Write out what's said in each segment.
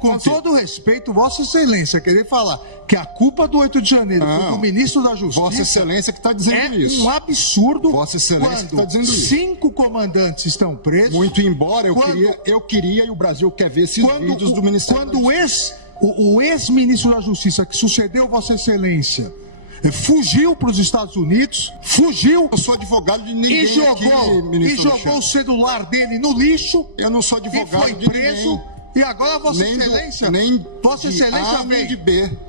Com todo respeito, Vossa Excelência, querer falar que a culpa do 8 de janeiro foi do ministro da Justiça... Vossa Excelência que está dizendo isso. É um absurdo. Vossa Excelência que está dizendo isso. 5 comandantes estão presos. Muito embora eu queria e o Brasil quer ver esses vídeos do Ministério da Justiça. O ex-ministro da Justiça que sucedeu Vossa Excelência fugiu para os Estados Unidos, Eu sou advogado de ninguém e jogou o celular dele no lixo. Eu não sou advogado e foi preso. E agora Vossa Excelência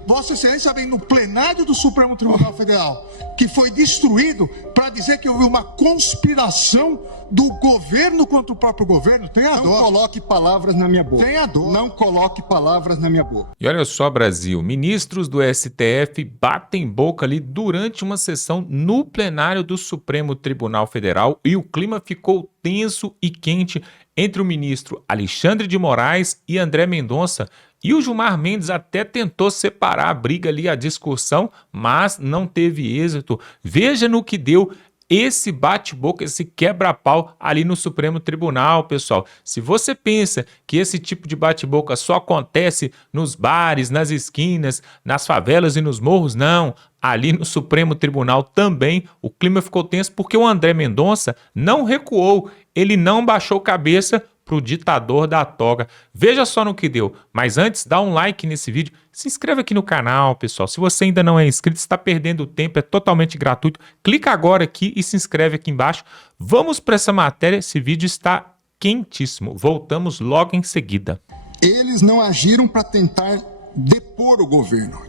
Vossa Excelência vem no plenário do Supremo Tribunal Federal, que foi destruído, para dizer que houve uma conspiração do governo contra o próprio governo. Tenha dó. Não coloque palavras na minha boca. Tenha dó. Não coloque palavras na minha boca. E olha só, Brasil, ministros do STF batem boca ali durante uma sessão no plenário do Supremo Tribunal Federal e o clima ficou tenso e quente entre o ministro Alexandre de Moraes e André Mendonça. E o Gilmar Mendes até tentou separar a briga ali, a discussão, mas não teve êxito. Veja no que deu esse bate-boca, esse quebra-pau ali no Supremo Tribunal, pessoal. Se você pensa que esse tipo de bate-boca só acontece nos bares, nas esquinas, nas favelas e nos morros, não. Ali no Supremo Tribunal também o clima ficou tenso porque o André Mendonça não recuou, ele não baixou cabeça para o ditador da toga. Veja só no que deu. Mas antes, dá um like nesse vídeo, se inscreve aqui no canal, pessoal. Se você ainda não é inscrito, está perdendo tempo, é totalmente gratuito. Clica agora aqui e se inscreve aqui embaixo. Vamos para essa matéria, esse vídeo está quentíssimo. Voltamos logo em seguida. Eles não agiram para tentar depor o governo.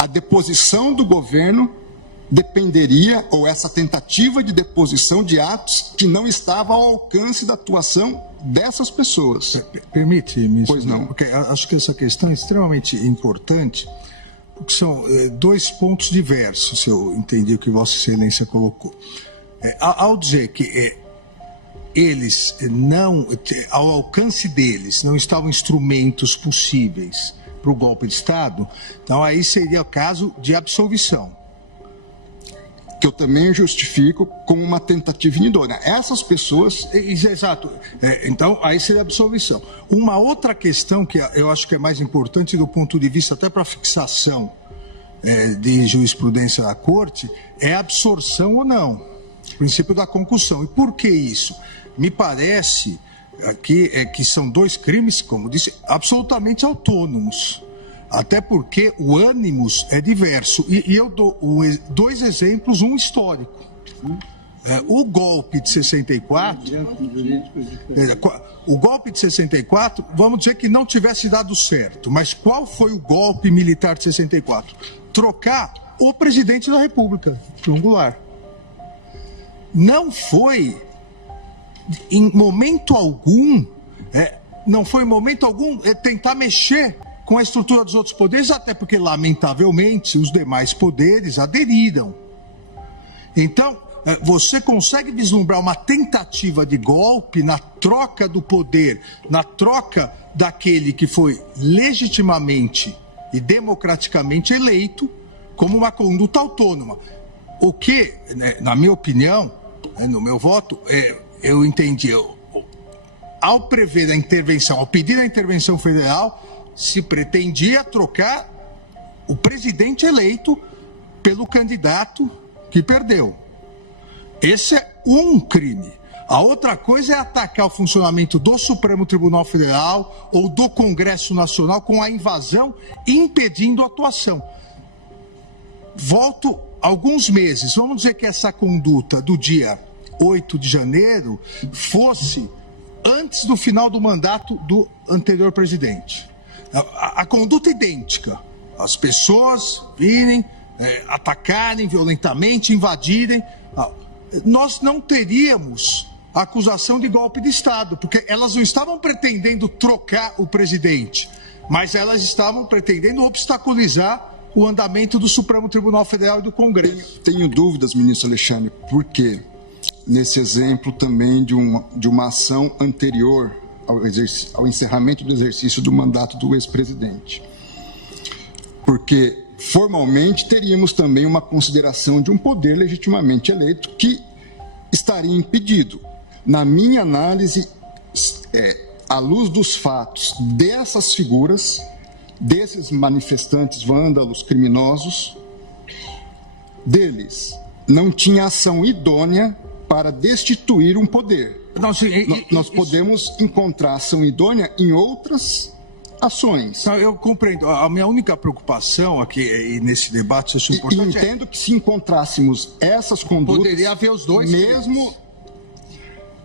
A deposição do governo dependeria, ou essa tentativa de deposição de atos que não estavam ao alcance da atuação dessas pessoas. Permite-me? Pois não. Porque acho que essa questão é extremamente importante, porque são dois pontos diversos, se eu entendi o que Vossa Excelência colocou. Ao dizer que eles não, ao alcance deles, não estavam instrumentos possíveis para o golpe de Estado, então aí seria o caso de absolvição. Que eu também justifico como uma tentativa inidônea. Essas pessoas... Exato. Então, aí seria absolvição. Uma outra questão que eu acho que é mais importante do ponto de vista até para fixação de jurisprudência da Corte é a absorção ou não. O princípio da concussão. E por que isso? Me parece que são dois crimes, como disse, absolutamente autônomos. Até porque o ânimos é diverso. E eu dou dois exemplos, um histórico. O golpe de 64... O golpe de 64, vamos dizer que não tivesse dado certo. Mas qual foi o golpe militar de 64? Trocar o presidente da República, João Goulart. Não foi, em momento algum, tentar mexer com a estrutura dos outros poderes, até porque, lamentavelmente, os demais poderes aderiram. Então, você consegue vislumbrar uma tentativa de golpe na troca do poder, na troca daquele que foi legitimamente e democraticamente eleito, como uma conduta autônoma. O que, na minha opinião, no meu voto, eu entendi, ao prever a intervenção, ao pedir a intervenção federal, se pretendia trocar o presidente eleito pelo candidato que perdeu. Esse é um crime. A outra coisa é atacar o funcionamento do Supremo Tribunal Federal ou do Congresso Nacional com a invasão, impedindo a atuação. Volto alguns meses. Vamos dizer que essa conduta do dia 8 de janeiro fosse antes do final do mandato do anterior presidente. A conduta é idêntica. As pessoas virem, atacarem violentamente, invadirem. Nós não teríamos acusação de golpe de Estado, porque elas não estavam pretendendo trocar o presidente, mas elas estavam pretendendo obstaculizar o andamento do Supremo Tribunal Federal e do Congresso. Tenho dúvidas, ministro Alexandre, porque nesse exemplo também de uma ação anterior ao encerramento do exercício do mandato do ex-presidente. Porque, formalmente, teríamos também uma consideração de um poder legitimamente eleito que estaria impedido. Na minha análise, à luz dos fatos dessas figuras, desses manifestantes vândalos criminosos, deles não tinha ação idônea para destituir um poder. Nós podemos encontrar ação idônea em outras ações. Eu compreendo. A minha única preocupação aqui nesse debate, E entendo que se encontrássemos essas condutas, poderia haver os dois mesmo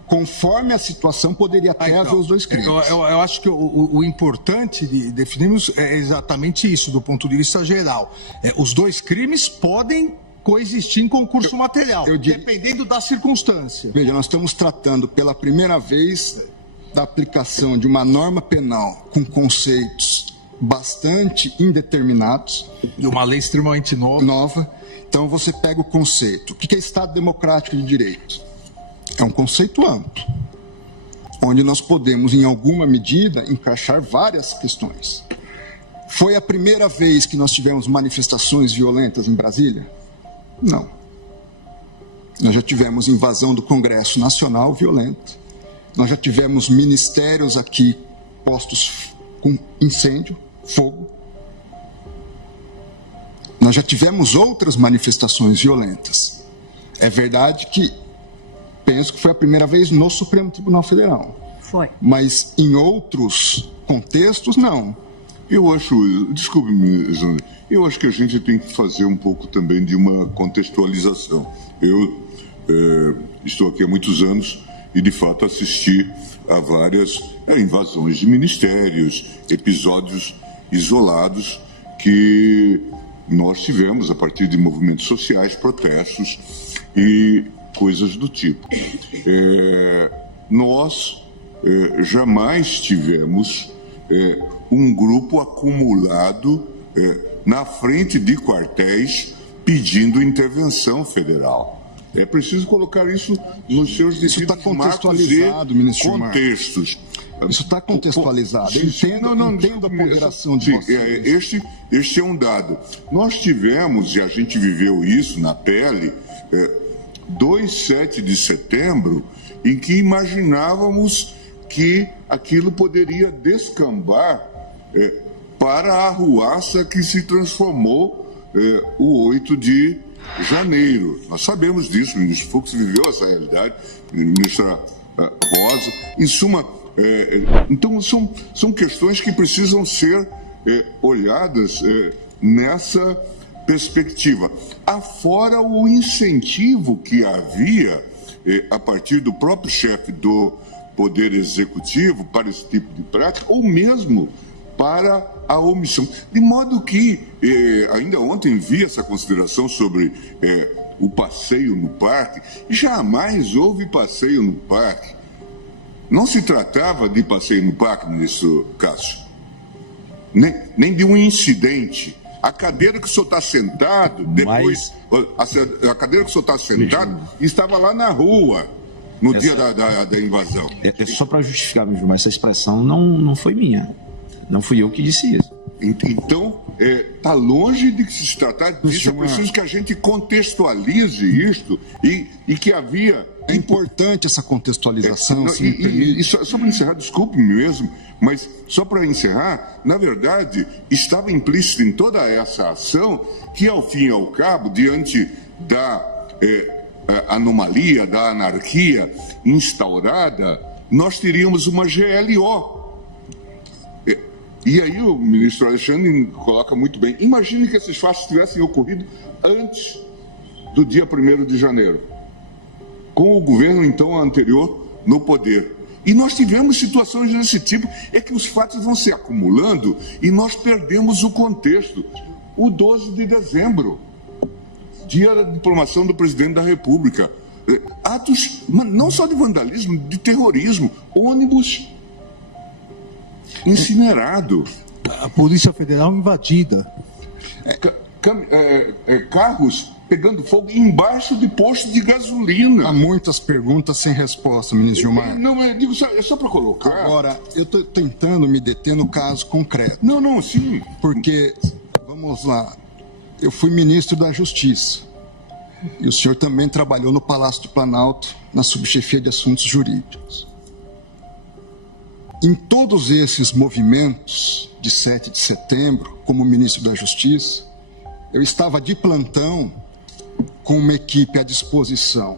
conforme a situação, poderia até haver os dois crimes. Eu acho que o importante de definirmos é exatamente isso, do ponto de vista geral. Os dois crimes podem coexistir em concurso material, dependendo da circunstância. Veja, nós estamos tratando pela primeira vez da aplicação de uma norma penal com conceitos bastante indeterminados. De uma lei extremamente nova. Então você pega o conceito. O que é Estado Democrático de Direito? É um conceito amplo, onde nós podemos, em alguma medida, encaixar várias questões. Foi a primeira vez que nós tivemos manifestações violentas em Brasília? Não. Nós já tivemos invasão do Congresso Nacional violenta. Nós já tivemos ministérios aqui postos com incêndio, fogo. Nós já tivemos outras manifestações violentas. É verdade que penso que foi a primeira vez no Supremo Tribunal Federal. Foi. Mas em outros contextos, não. Eu acho, desculpe-me, Zana, eu acho que a gente tem que fazer um pouco também de uma contextualização. Eu estou aqui há muitos anos e, de fato, assisti a várias invasões de ministérios, episódios isolados que nós tivemos a partir de movimentos sociais, protestos e coisas do tipo. Nós jamais tivemos um grupo acumulado na frente de quartéis pedindo intervenção federal. É preciso colocar isso nos seus devidos marcos e contextos. Isso está contextualizado. Entendo a ponderação de vocês. Este é um dado. Nós tivemos, e a gente viveu isso na pele, 7 de setembro, em que imaginávamos que aquilo poderia descambar para a arruaça que se transformou o 8 de janeiro. Nós sabemos disso, o ministro Fux viveu essa realidade, a ministra Rosa. Em suma, então são questões que precisam ser olhadas nessa perspectiva. Afora o incentivo que havia a partir do próprio chefe do Poder Executivo para esse tipo de prática, ou mesmo para a omissão. De modo que, ainda ontem vi essa consideração sobre o passeio no parque. Jamais houve passeio no parque. Não se tratava de passeio no parque, ministro Cássio, nem de um incidente. A cadeira que o senhor está sentado, depois, a cadeira que o senhor está sentado, estava lá na rua, no dia da invasão. Só para justificar, mas essa expressão não foi minha. Não fui eu que disse isso. Então, está longe de se tratar disso. É preciso que a gente contextualize isto e que havia... É importante essa contextualização, se me permite. E só para encerrar, desculpe-me mesmo, mas só para encerrar, na verdade, estava implícito em toda essa ação que, ao fim e ao cabo, diante da anomalia, da anarquia instaurada, nós teríamos uma GLO. E aí o ministro Alexandre coloca muito bem. Imagine que esses fatos tivessem ocorrido antes do dia 1º de janeiro, com o governo, então, anterior no poder. E nós tivemos situações desse tipo. É que os fatos vão se acumulando e nós perdemos o contexto. O 12 de dezembro, dia da diplomação do presidente da República. Atos, não só de vandalismo, de terrorismo. Ônibus incinerado. A Polícia Federal invadida. Carros pegando fogo embaixo de posto de gasolina. Há muitas perguntas sem resposta, ministro Gilmar. Não, digo, é só para colocar. Agora, eu estou tentando me deter no caso concreto. Não, sim. Porque, vamos lá, eu fui ministro da Justiça. E o senhor também trabalhou no Palácio do Planalto, na subchefia de assuntos jurídicos. Em todos esses movimentos de 7 de setembro, como ministro da Justiça, eu estava de plantão com uma equipe à disposição,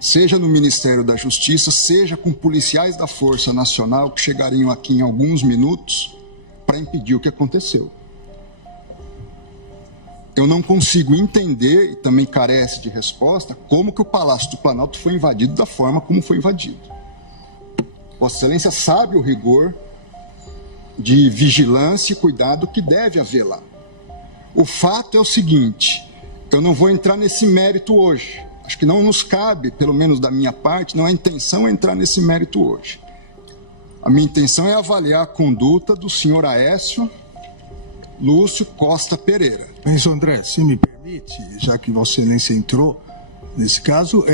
seja no Ministério da Justiça, seja com policiais da Força Nacional que chegariam aqui em alguns minutos para impedir o que aconteceu. Eu não consigo entender, e também carece de resposta, como que o Palácio do Planalto foi invadido da forma como foi invadido. Vossa Excelência sabe o rigor de vigilância e cuidado que deve haver lá. O fato é o seguinte, eu não vou entrar nesse mérito hoje. Acho que não nos cabe, pelo menos da minha parte, não é intenção entrar nesse mérito hoje. A minha intenção é avaliar a conduta do senhor Aécio Lúcio Costa Pereira. Mas, André, se me permite, já que Vossa Excelência entrou, nesse caso,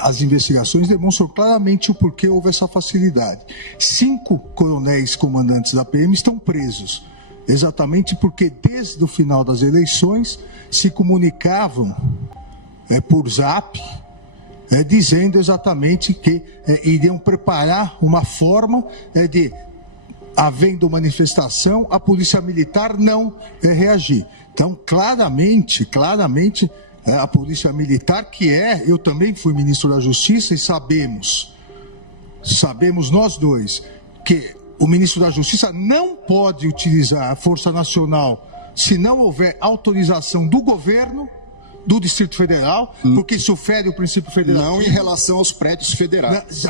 as investigações demonstram claramente o porquê houve essa facilidade. 5 coronéis comandantes da PM estão presos, exatamente porque desde o final das eleições se comunicavam por zap, dizendo exatamente que iriam preparar uma forma de, havendo manifestação, a Polícia Militar não reagir. Então, claramente, a Polícia Militar, eu também fui ministro da Justiça e sabemos nós dois, que o ministro da Justiça não pode utilizar a Força Nacional se não houver autorização do governo, do Distrito Federal, porque isso fere o princípio federativo. Não em relação aos prédios federais.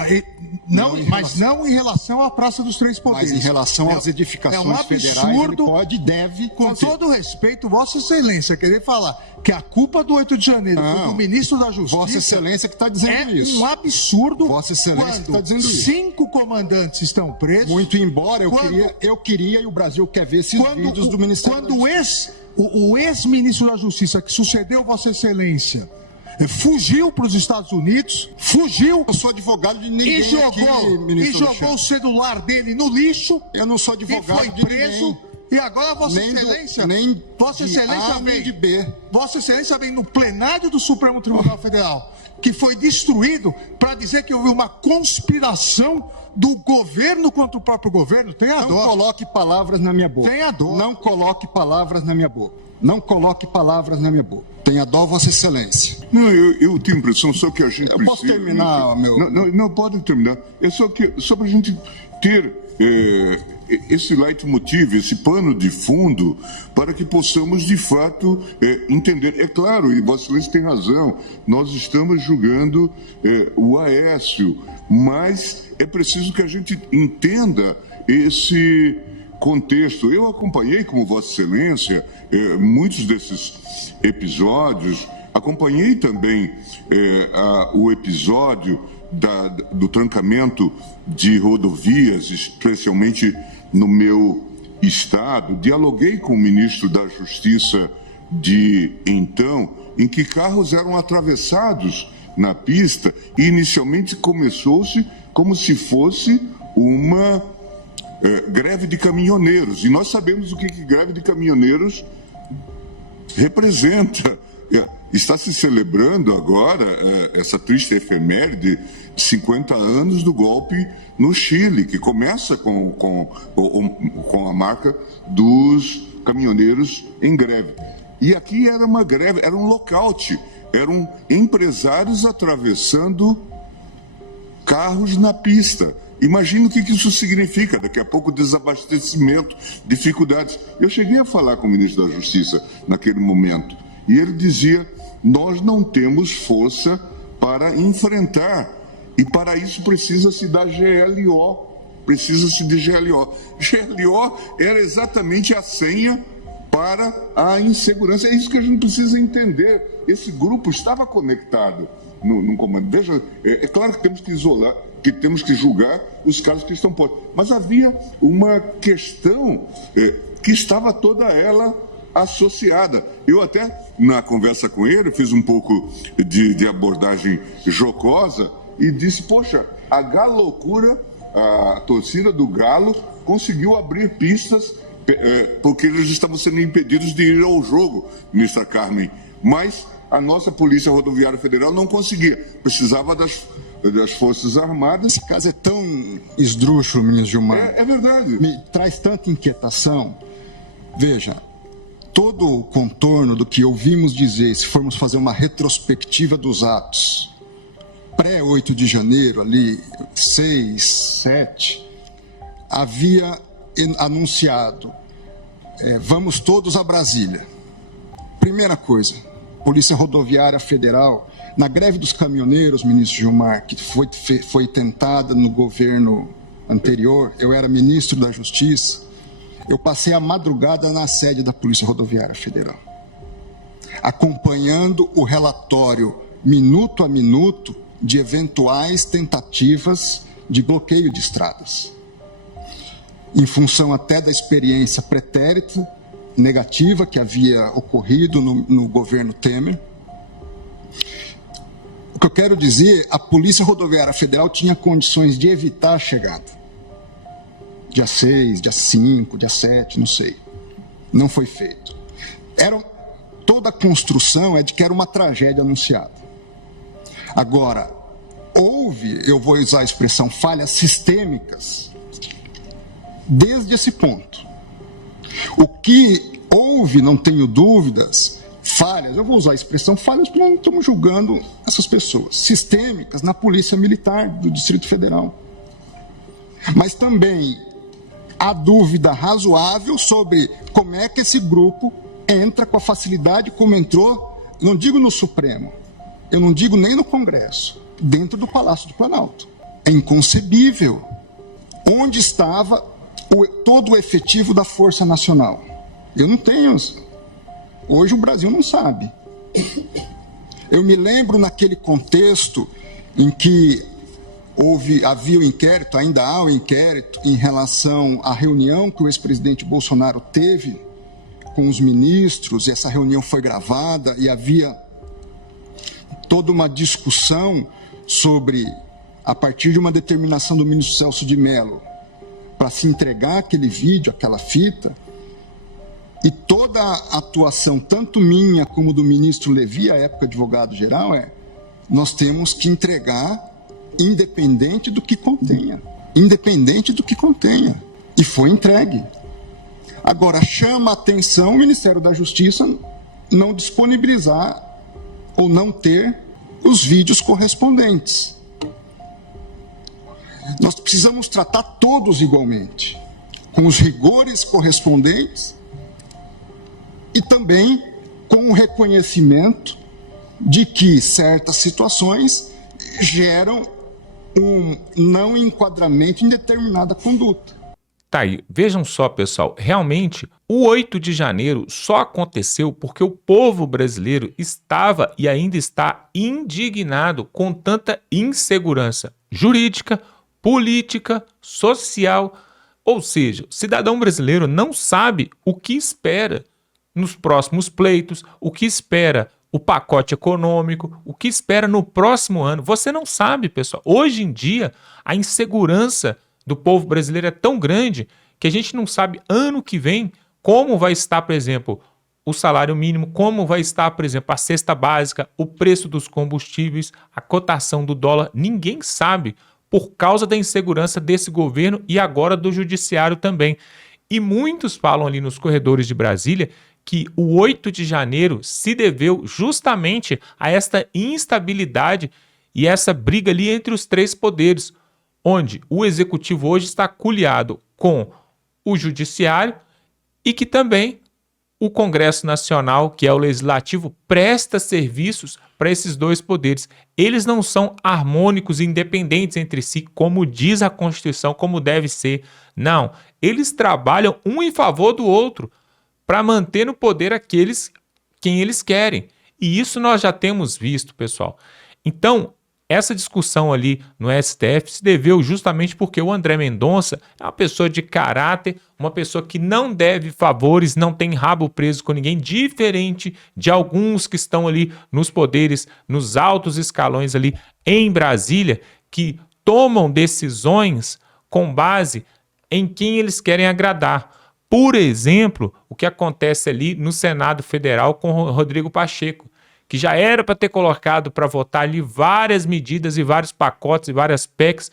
Não em relação à Praça dos Três Poderes. Mas em relação às edificações federais, ele pode e deve com fazer. todo respeito, Vossa Excelência, querer falar que a culpa do 8 de janeiro foi do ministro da Justiça... Vossa Excelência que está dizendo isso. É um absurdo. Vossa Excelência que está dizendo isso. 5 comandantes estão presos. Muito embora eu queria e o Brasil quer ver esses vídeos do Ministério da Justiça. O ex-ministro da Justiça que sucedeu Vossa Excelência fugiu para os Estados Unidos, Eu sou advogado de ninguém e jogou o celular dele no lixo. Eu não sou advogado e foi de preso. ninguém. E agora Vossa Excelência, Vossa Excelência vem, Vossa Excelência vem no plenário do Supremo Tribunal Federal, que foi destruído, para dizer que houve uma conspiração do governo contra o próprio governo. Tenha dó. Não coloque palavras na minha boca. Tenha dó. Não coloque palavras na minha boca. Não coloque palavras na minha boca. Tenha dó, Vossa Excelência. Não, eu tenho a impressão só que a gente precisa... Posso terminar, meu... Não, pode terminar. É só para a gente ter esse leitmotiv, esse pano de fundo, para que possamos, de fato, entender. É claro, e Vossa Excelência tem razão, nós estamos julgando o Aécio, mas é preciso que a gente entenda esse contexto. Eu acompanhei, como Vossa Excelência, muitos desses episódios, acompanhei também o episódio do trancamento de rodovias, especialmente no meu estado. Dialoguei com o ministro da Justiça de então, em que carros eram atravessados na pista e inicialmente começou-se como se fosse uma greve de caminhoneiros. E nós sabemos o que greve de caminhoneiros representa. Está se celebrando agora essa triste efeméride de 50 anos do golpe no Chile, que começa com a marca dos caminhoneiros em greve. E aqui era uma greve, era um lockout, eram empresários atravessando carros na pista. Imagina o que isso significa, daqui a pouco desabastecimento, dificuldades. Eu cheguei a falar com o ministro da Justiça naquele momento, e ele dizia: nós não temos força para enfrentar, e para isso precisa-se da GLO, precisa-se de GLO. GLO era exatamente a senha para a insegurança. É isso que a gente precisa entender. Esse grupo estava conectado no comando. Veja, é claro que temos que isolar, que temos que julgar os casos que estão postos. Mas havia uma questão que estava toda ela associada. Eu até, na conversa com ele, fiz um pouco de abordagem jocosa e disse: poxa, a Galocura, a torcida do Galo, conseguiu abrir pistas porque eles estavam sendo impedidos de ir ao jogo, ministra Carmen. Mas a nossa Polícia Rodoviária Federal não conseguia. Precisava das das Forças Armadas. Esse caso é tão esdrúxulo, ministro Gilmar. É verdade. Me traz tanta inquietação. Veja, todo o contorno do que ouvimos dizer, se formos fazer uma retrospectiva dos atos, pré-8 de janeiro, ali, 6, 7, havia anunciado, vamos todos a Brasília. Primeira coisa, Polícia Rodoviária Federal, na greve dos caminhoneiros, ministro Gilmar, que foi tentada no governo anterior, eu era ministro da Justiça, eu passei a madrugada na sede da Polícia Rodoviária Federal, acompanhando o relatório minuto a minuto de eventuais tentativas de bloqueio de estradas, em função até da experiência pretérita, negativa, que havia ocorrido no governo Temer. O que eu quero dizer, a Polícia Rodoviária Federal tinha condições de evitar a chegada. Dia 6, dia 5, dia 7, não sei. Não foi feito. Toda a construção é de que era uma tragédia anunciada. Agora, houve, eu vou usar a expressão, falhas sistêmicas desde esse ponto. O que houve, não tenho dúvidas, falhas, eu vou usar a expressão falhas porque não estamos julgando essas pessoas, sistêmicas na Polícia Militar do Distrito Federal. Mas também há dúvida razoável sobre como é que esse grupo entra com a facilidade como entrou, não digo no Supremo, eu não digo nem no Congresso, dentro do Palácio do Planalto. É inconcebível. Onde estava todo o efetivo da Força Nacional? Eu não tenho. Hoje o Brasil não sabe. Eu me lembro naquele contexto em que havia o inquérito, ainda há o inquérito, em relação à reunião que o ex-presidente Bolsonaro teve com os ministros, e essa reunião foi gravada, e havia toda uma discussão sobre, a partir de uma determinação do ministro Celso de Mello, para se entregar aquele vídeo, aquela fita, e toda a atuação, tanto minha como do ministro Levi, à época advogado-geral, nós temos que entregar independente do que contenha. Independente do que contenha. E foi entregue. Agora, chama a atenção o Ministério da Justiça não disponibilizar ou não ter os vídeos correspondentes. Nós precisamos tratar todos igualmente, com os rigores correspondentes e também com o reconhecimento de que certas situações geram um não enquadramento em determinada conduta. Tá aí, vejam só, pessoal, realmente o 8 de janeiro só aconteceu porque o povo brasileiro estava e ainda está indignado com tanta insegurança jurídica, política, social, ou seja, o cidadão brasileiro não sabe o que espera nos próximos pleitos, o que espera o pacote econômico, o que espera no próximo ano. Você não sabe, pessoal. Hoje em dia, a insegurança do povo brasileiro é tão grande que a gente não sabe ano que vem como vai estar, por exemplo, o salário mínimo, como vai estar, por exemplo, a cesta básica, o preço dos combustíveis, a cotação do dólar. Ninguém sabe por causa da insegurança desse governo e agora do judiciário também. E muitos falam ali nos corredores de Brasília que o 8 de janeiro se deveu justamente a esta instabilidade e essa briga ali entre os três poderes, onde o executivo hoje está coliado com o judiciário e que também o Congresso Nacional, que é o legislativo, presta serviços para esses dois poderes. Eles não são harmônicos e independentes entre si, como diz a Constituição, como deve ser. Não, eles trabalham um em favor do outro para manter no poder quem eles querem. E isso nós já temos visto, pessoal. Então, essa discussão ali no STF se deveu justamente porque o André Mendonça é uma pessoa de caráter, uma pessoa que não deve favores, não tem rabo preso com ninguém, diferente de alguns que estão ali nos poderes, nos altos escalões ali em Brasília, que tomam decisões com base em quem eles querem agradar. Por exemplo, o que acontece ali no Senado Federal com o Rodrigo Pacheco, que já era para ter colocado para votar ali várias medidas e vários pacotes e várias PECs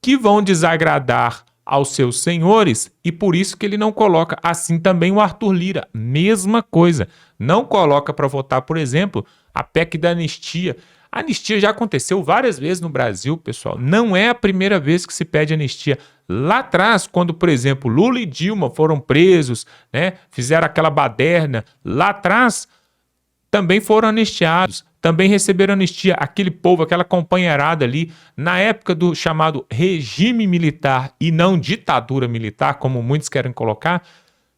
que vão desagradar aos seus senhores, e por isso que ele não coloca. Assim também o Arthur Lira, mesma coisa, não coloca para votar, por exemplo, a PEC da anistia. A anistia já aconteceu várias vezes no Brasil, pessoal, não é a primeira vez que se pede anistia. Lá atrás, quando, por exemplo, Lula e Dilma foram presos, né, fizeram aquela baderna, lá atrás também foram anistiados, também receberam anistia, aquele povo, aquela companheirada ali, na época do chamado regime militar e não ditadura militar, como muitos querem colocar,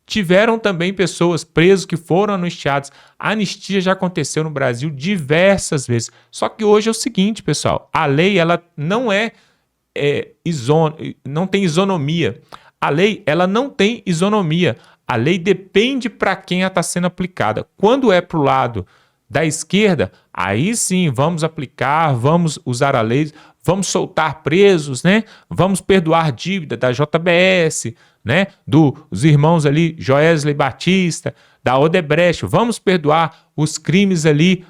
tiveram também pessoas presas que foram anistiadas. A anistia já aconteceu no Brasil diversas vezes. Só que hoje é o seguinte, pessoal, a lei ela não não tem isonomia. A lei ela não tem isonomia. A lei depende para quem ela está sendo aplicada. Quando é para o lado da esquerda, aí sim vamos aplicar, vamos usar a lei, vamos soltar presos, né? Vamos perdoar dívida da JBS, né? Dos irmãos ali, Joesley Batista, da Odebrecht, vamos perdoar os crimes ali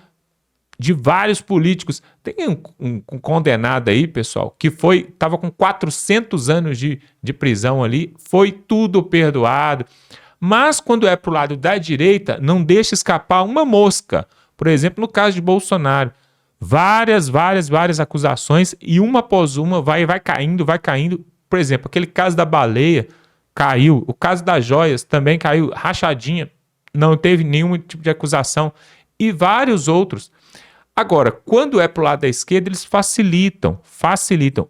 de vários políticos. Tem um condenado aí, pessoal, que estava com 400 anos de prisão ali, foi tudo perdoado. Mas quando é para o lado da direita, não deixa escapar uma mosca. Por exemplo, no caso de Bolsonaro, várias acusações e uma após uma vai caindo. Por exemplo, aquele caso da baleia caiu, o caso das joias também caiu, rachadinha, não teve nenhum tipo de acusação e vários outros. Agora, quando é para o lado da esquerda, eles facilitam.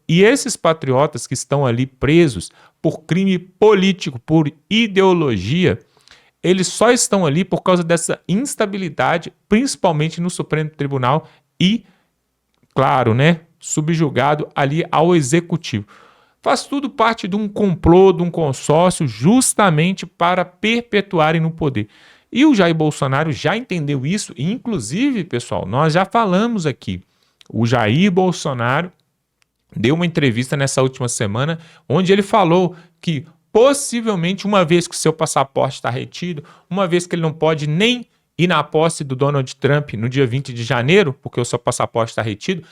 E esses patriotas que estão ali presos por crime político, por ideologia, eles só estão ali por causa dessa instabilidade, principalmente no Supremo Tribunal e, claro, né, subjugado ali ao Executivo. Faz tudo parte de um complô, de um consórcio, justamente para perpetuarem no poder. E o Jair Bolsonaro já entendeu isso, e inclusive, pessoal, nós já falamos aqui, o Jair Bolsonaro deu uma entrevista nessa última semana, onde ele falou que possivelmente, uma vez que o seu passaporte está retido, uma vez que ele não pode nem ir na posse do Donald Trump no dia 20 de janeiro, porque o seu passaporte está retido,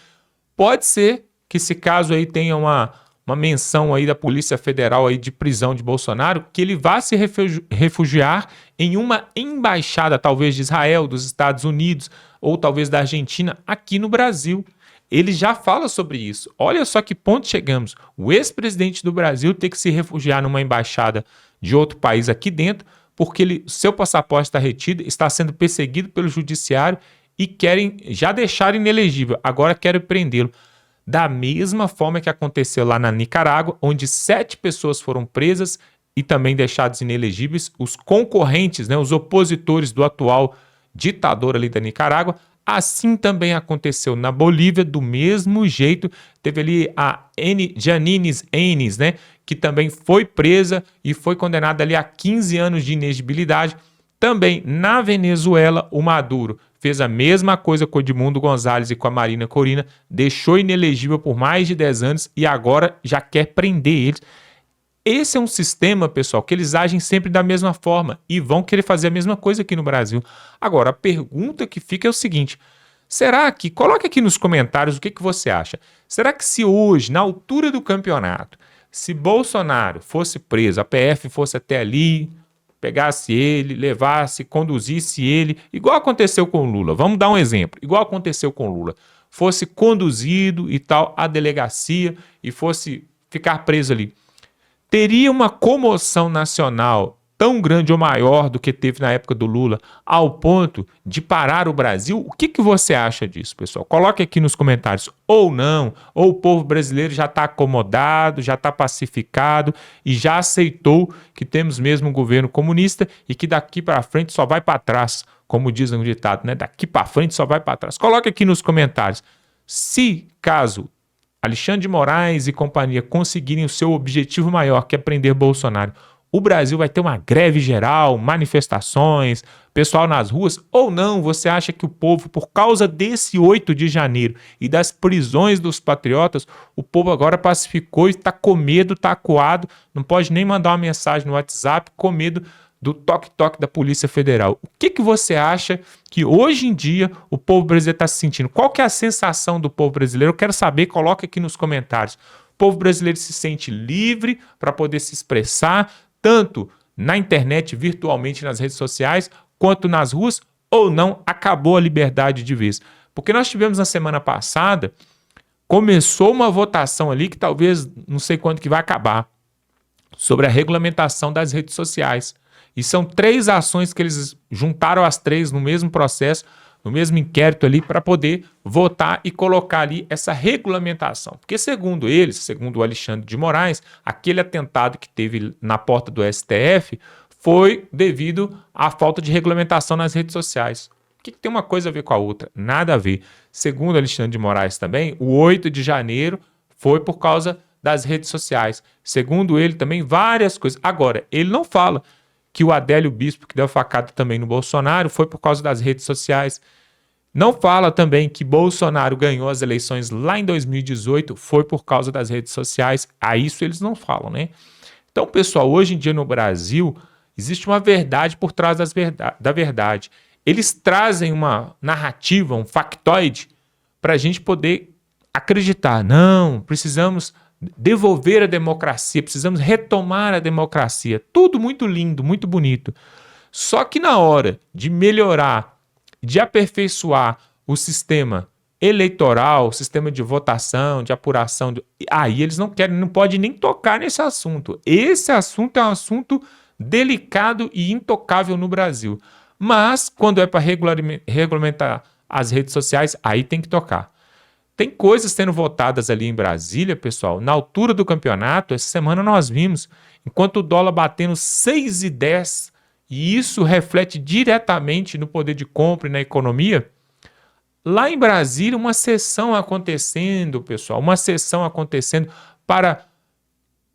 pode ser que esse caso aí tenha uma menção aí da Polícia Federal aí de prisão de Bolsonaro, que ele vá se refugiar em uma embaixada, talvez de Israel, dos Estados Unidos, ou talvez da Argentina, aqui no Brasil. Ele já fala sobre isso. Olha só que ponto chegamos. O ex-presidente do Brasil ter que se refugiar numa embaixada de outro país aqui dentro, porque seu passaporte está retido, está sendo perseguido pelo judiciário e já deixaram inelegível, agora querem prendê-lo. Da mesma forma que aconteceu lá na Nicarágua, onde 7 pessoas foram presas e também deixados inelegíveis, os concorrentes, né, os opositores do atual ditador ali da Nicarágua. Assim também aconteceu na Bolívia, do mesmo jeito. Teve ali a Janine Áñez, né, que também foi presa e foi condenada ali a 15 anos de inegibilidade. Também na Venezuela, o Maduro fez a mesma coisa com o Edmundo Gonzalez e com a Marina Corina, deixou inelegível por mais de 10 anos e agora já quer prender eles. Esse é um sistema, pessoal, que eles agem sempre da mesma forma e vão querer fazer a mesma coisa aqui no Brasil. Agora, a pergunta que fica é o seguinte: será que, coloque aqui nos comentários o que você acha, será que se hoje, na altura do campeonato, se Bolsonaro fosse preso, a PF fosse até ali, pegasse ele, levasse, conduzisse ele, igual aconteceu com o Lula, vamos dar um exemplo, igual aconteceu com o Lula, fosse conduzido e tal à delegacia e fosse ficar preso ali, teria uma comoção nacional tão grande ou maior do que teve na época do Lula, ao ponto de parar o Brasil? O que você acha disso, pessoal? Coloque aqui nos comentários, ou não, ou o povo brasileiro já está acomodado, já está pacificado e já aceitou que temos mesmo um governo comunista e que daqui para frente só vai para trás, como diz no ditado, né? Daqui para frente só vai para trás. Coloque aqui nos comentários, se caso Alexandre de Moraes e companhia conseguirem o seu objetivo maior, que é prender Bolsonaro, o Brasil vai ter uma greve geral, manifestações, pessoal nas ruas, ou não? Você acha que o povo, por causa desse 8 de janeiro e das prisões dos patriotas, o povo agora pacificou e está com medo, está acuado, não pode nem mandar uma mensagem no WhatsApp, com medo do toque-toque da Polícia Federal. O que você acha que hoje em dia o povo brasileiro está se sentindo? Qual que é a sensação do povo brasileiro? Eu quero saber, coloca aqui nos comentários. O povo brasileiro se sente livre para poder se expressar, tanto na internet, virtualmente nas redes sociais, quanto nas ruas, ou não? Acabou a liberdade de vez? Porque nós tivemos na semana passada, começou uma votação ali que talvez, não sei quando que vai acabar, sobre a regulamentação das redes sociais. E são 3 ações que eles juntaram as 3 no mesmo processo, no mesmo inquérito ali, para poder votar e colocar ali essa regulamentação. Porque segundo eles, segundo o Alexandre de Moraes, aquele atentado que teve na porta do STF foi devido à falta de regulamentação nas redes sociais. O que tem uma coisa a ver com a outra? Nada a ver. Segundo Alexandre de Moraes também, o 8 de janeiro foi por causa das redes sociais. Segundo ele também, várias coisas. Agora, ele não fala que o Adélio Bispo, que deu facada também no Bolsonaro, foi por causa das redes sociais. Não fala também que Bolsonaro ganhou as eleições lá em 2018, foi por causa das redes sociais. A isso eles não falam, né? Então, pessoal, hoje em dia no Brasil, existe uma verdade por trás da verdade. Eles trazem uma narrativa, um factoide, para a gente poder acreditar. Não, precisamos devolver a democracia, precisamos retomar a democracia. Tudo muito lindo, muito bonito. Só que na hora de melhorar, de aperfeiçoar o sistema eleitoral, o sistema de votação, de apuração, aí eles não querem, não podem nem tocar nesse assunto. Esse assunto é um assunto delicado e intocável no Brasil. Mas, quando é para regulamentar as redes sociais, aí tem que tocar. Tem coisas sendo votadas ali em Brasília, pessoal. Na altura do campeonato, essa semana nós vimos, enquanto o dólar batendo 6,10, e isso reflete diretamente no poder de compra e na economia, lá em Brasília, uma sessão acontecendo, pessoal, uma sessão acontecendo para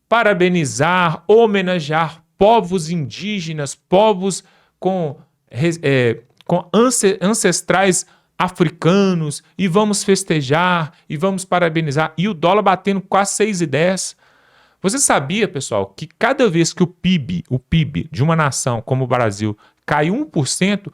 parabenizar, homenagear povos indígenas, povos com ancestrais africanos, e vamos festejar, e vamos parabenizar, e o dólar batendo quase 6,10. Você sabia, pessoal, que cada vez que o PIB de uma nação como o Brasil cai 1%,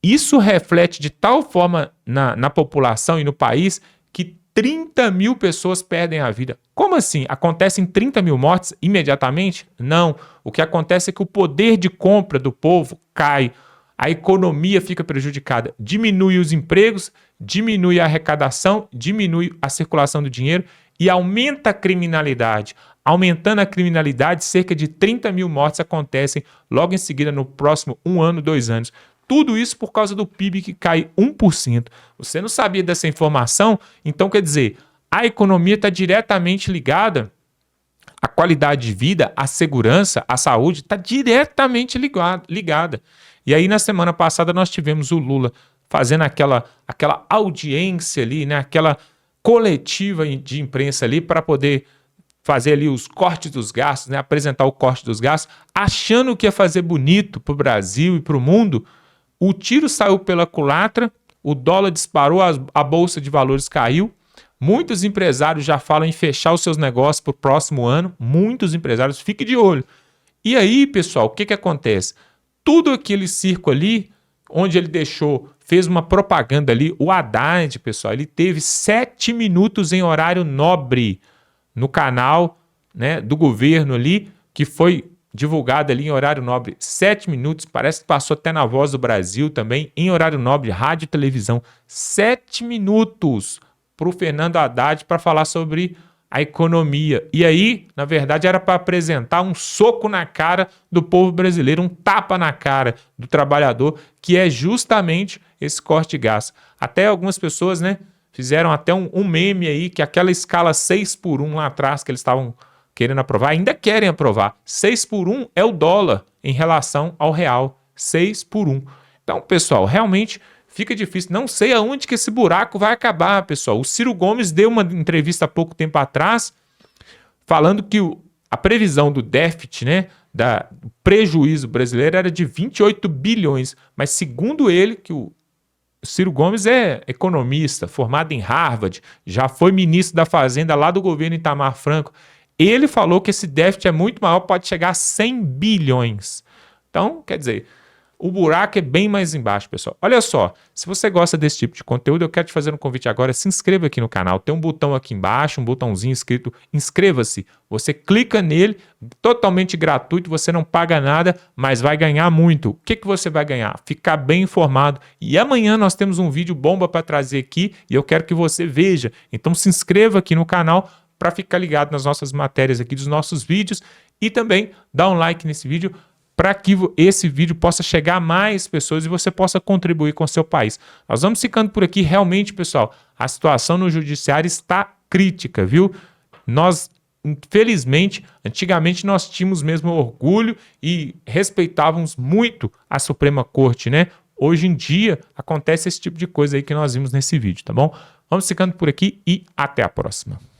isso reflete de tal forma na população e no país que 30 mil pessoas perdem a vida. Como assim? Acontecem 30 mil mortes imediatamente? Não. O que acontece é que o poder de compra do povo cai. A economia fica prejudicada, diminui os empregos, diminui a arrecadação, diminui a circulação do dinheiro e aumenta a criminalidade. Aumentando a criminalidade, cerca de 30 mil mortes acontecem logo em seguida no próximo 1 ano, 2 anos. Tudo isso por causa do PIB que cai 1%. Você não sabia dessa informação? Então, quer dizer, a economia está diretamente ligada, a qualidade de vida, a segurança, a saúde está diretamente ligada. E aí, na semana passada, nós tivemos o Lula fazendo aquela audiência ali, né? Aquela coletiva de imprensa ali para poder fazer ali os cortes dos gastos, né? Apresentar o corte dos gastos, achando que ia fazer bonito para o Brasil e para o mundo. O tiro saiu pela culatra, o dólar disparou, a Bolsa de Valores caiu. Muitos empresários já falam em fechar os seus negócios para o próximo ano. Muitos empresários, fiquem de olho. E aí, pessoal, o que acontece? Tudo aquele circo ali, onde ele fez uma propaganda ali, o Haddad, pessoal, ele teve 7 minutos em horário nobre no canal, né, do governo ali, que foi divulgado ali em horário nobre. 7 minutos, parece que passou até na Voz do Brasil também, em horário nobre, rádio e televisão. 7 minutos para o Fernando Haddad para falar sobre a economia. E aí, na verdade, era para apresentar um soco na cara do povo brasileiro, um tapa na cara do trabalhador, que é justamente esse corte de gás. Até algumas pessoas, né, fizeram até um meme aí, que aquela escala 6x1 lá atrás que eles estavam querendo aprovar, ainda querem aprovar. 6x1 é o dólar em relação ao real. 6x1. Então, pessoal, realmente fica difícil. Não sei aonde que esse buraco vai acabar, pessoal. O Ciro Gomes deu uma entrevista há pouco tempo atrás falando que a previsão do déficit, né, do prejuízo brasileiro era de 28 bilhões. Mas segundo ele, que o Ciro Gomes é economista, formado em Harvard, já foi ministro da Fazenda lá do governo Itamar Franco. Ele falou que esse déficit é muito maior, pode chegar a 100 bilhões. Então, quer dizer, o buraco é bem mais embaixo, pessoal. Olha só, se você gosta desse tipo de conteúdo, eu quero te fazer um convite agora, se inscreva aqui no canal. Tem um botão aqui embaixo, um botãozinho escrito inscreva-se. Você clica nele, totalmente gratuito, você não paga nada, mas vai ganhar muito. O que você vai ganhar? Ficar bem informado. E amanhã nós temos um vídeo bomba para trazer aqui e eu quero que você veja. Então se inscreva aqui no canal para ficar ligado nas nossas matérias aqui dos nossos vídeos e também dá um like nesse vídeo para que esse vídeo possa chegar a mais pessoas e você possa contribuir com o seu país. Nós vamos ficando por aqui. Realmente, pessoal, a situação no judiciário está crítica, viu? Nós, infelizmente, antigamente nós tínhamos mesmo orgulho e respeitávamos muito a Suprema Corte, né? Hoje em dia acontece esse tipo de coisa aí que nós vimos nesse vídeo, tá bom? Vamos ficando por aqui e até a próxima.